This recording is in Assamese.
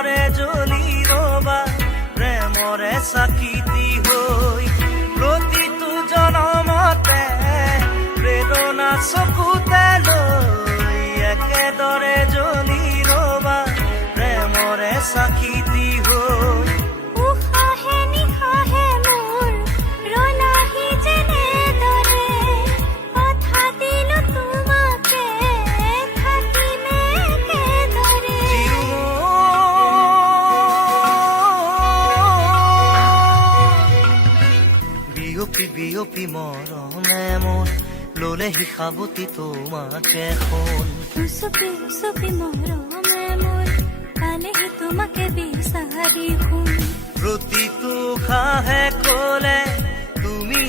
দৰে জ্বলি ৰবা প্ৰেমৰে চাকিতি হৈ প্ৰতিটো জনমতে প্ৰেৰণা চকুতে লৈ একেদৰে জ্বলি ৰবা প্ৰেমৰে চাকিতি হৈ উশাহে নিশাহে মোৰ ৰলাহি যেনেদৰে কথা দিলো তোমাকে থাকিমে একেদৰে বিয়পি বিয়পি মৰমে মন ললেহি সাৱতি তোমাকে সোণ উচপি উচপি মৰমে মোৰ পালেহি তোমাকে বিচাৰি শুন প্ৰতিটো খাহে কলে তুমি